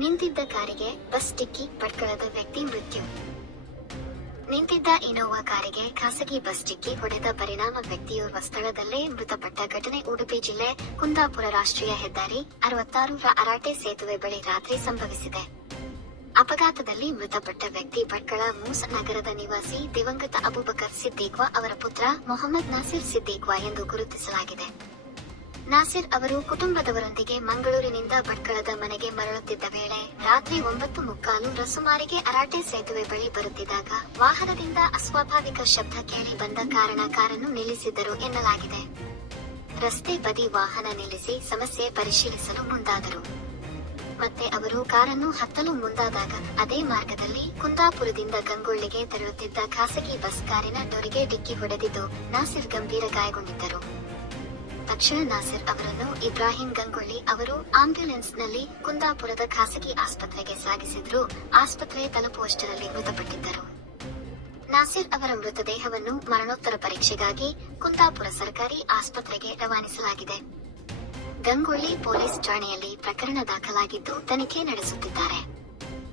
ನಿಂತಿದ್ದ ಕಾರಿಗೆ ಬಸ್ ಡಿಕ್ಕಿ ಪಡ್ಕಳದ ವ್ಯಕ್ತಿ ಮೃತ್ಯು. ನಿಂತಿದ್ದ ಇನೋವಾ ಕಾರಿಗೆ ಖಾಸಗಿ ಬಸ್ ಡಿಕ್ಕಿ ಹೊಡೆದ ಪರಿಣಾಮ ವ್ಯಕ್ತಿಯೋರ್ವ ಸ್ಥಳದಲ್ಲೇ ಮೃತಪಟ್ಟ ಘಟನೆ ಉಡುಪಿ ಜಿಲ್ಲೆ ಕುಂದಾಪುರ ರಾಷ್ಟ್ರೀಯ ಹೆದ್ದಾರಿ 66ರ ಅರಾಟೆ ಸೇತುವೆ ಬಳಿ ರಾತ್ರಿ ಸಂಭವಿಸಿದೆ. ಅಪಘಾತದಲ್ಲಿ ಮೃತಪಟ್ಟ ವ್ಯಕ್ತಿ ಭಟ್ಕಳ ಮೂಸ ನಗರದ ನಿವಾಸಿ ದಿವಂಗತ ಅಬೂಬಕರ್ ಸಿದ್ದೀಕ್ವಾ ಅವರ ಪುತ್ರ ಮೊಹಮ್ಮದ್ ನಾಸಿರ್ ಸಿದ್ದೀಕ್ವಾ ಎಂದು ಗುರುತಿಸಲಾಗಿದೆ. ನಾಸಿರ್ ಅವರು ಕುಟುಂಬದವರೊಂದಿಗೆ ಮಂಗಳೂರಿನಿಂದ ಭಟ್ಕಳದ ಮನೆಗೆ ಮರಳುತ್ತಿದ್ದ ವೇಳೆ ರಾತ್ರಿ 9:15 ಸುಮಾರಿಗೆ ಅರಾಟೆ ಸೇತುವೆ ಬಳಿ ಬರುತ್ತಿದ್ದಾಗ ವಾಹನದಿಂದ ಅಸ್ವಾಭಾವಿಕ ಶಬ್ದ ಕೇಳಿ ಬಂದ ಕಾರಣ ಕಾರನ್ನು ನಿಲ್ಲಿಸಿದ್ದರು ಎನ್ನಲಾಗಿದೆ. ರಸ್ತೆ ಬದಿ ವಾಹನ ನಿಲ್ಲಿಸಿ ಸಮಸ್ಯೆ ಪರಿಶೀಲಿಸಲು ಮುಂದಾದರು. ಮತ್ತೆ ಅವರು ಕಾರನ್ನು ಹತ್ತಲು ಮುಂದಾದಾಗ ಅದೇ ಮಾರ್ಗದಲ್ಲಿ ಕುಂದಾಪುರದಿಂದ ಗಂಗೊಳ್ಳಿಗೆ ತೆರಳುತ್ತಿದ್ದ ಖಾಸಗಿ ಬಸ್ ಕಾರಿನ ಡೋರಿಗೆ ಡಿಕ್ಕಿ ಹೊಡೆದಿದ್ದು ನಾಸಿರ್ ಗಂಭೀರ ಗಾಯಗೊಂಡಿದ್ದರು. ತಕ್ಷಣ ನಾಸಿರ್ ಅವರನ್ನು ಇಬ್ರಾಹಿಂ ಗಂಗೊಳ್ಳಿ ಅವರು ಆಂಬ್ಯುಲೆನ್ಸ್ನಲ್ಲಿ ಕುಂದಾಪುರದ ಖಾಸಗಿ ಆಸ್ಪತ್ರೆಗೆ ಸಾಗಿಸಿದ್ರು. ಆಸ್ಪತ್ರೆ ತಲುಪುವಷ್ಟರಲ್ಲಿ ಮೃತಪಟ್ಟಿದ್ದರು. ನಾಸಿರ್ ಅವರ ಮೃತದೇಹವನ್ನು ಮರಣೋತ್ತರ ಪರೀಕ್ಷೆಗಾಗಿ ಕುಂದಾಪುರ ಸರ್ಕಾರಿ ಆಸ್ಪತ್ರೆಗೆ ರವಾನಿಸಲಾಗಿದೆ. ಗಂಗೊಳ್ಳಿ ಪೊಲೀಸ್ ಠಾಣೆಯಲ್ಲಿ ಪ್ರಕರಣ ದಾಖಲಾಗಿದ್ದು ತನಿಖೆ ನಡೆಸುತ್ತಿದ್ದಾರೆ.